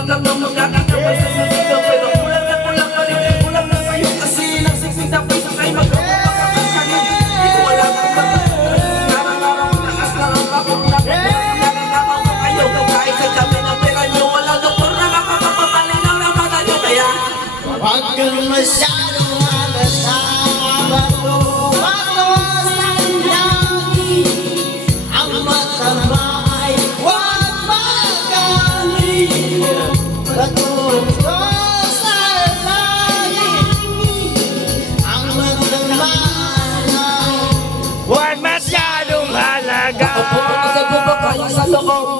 Alam lang na magkakakabay sa susunod, pero kulang pa rin. Kulang na sa'yo kasi nagsisinda pa sa kayo magkakakasanin. Di ko alam ang narang-narang mataas na ang kapag nakakakaw ko kayo. Kahit sa dami ng pera nyo, walang doktor na makakapapalay ng lamatan nyo. Kaya huwag kang masyadong halata, bato-batosan lagi. Ang mataba ay huwag magaling, bato-batosan lagi. Ang mataba ay Huwag masyadong halaga. ako po, kasi po ba kayo sa loob?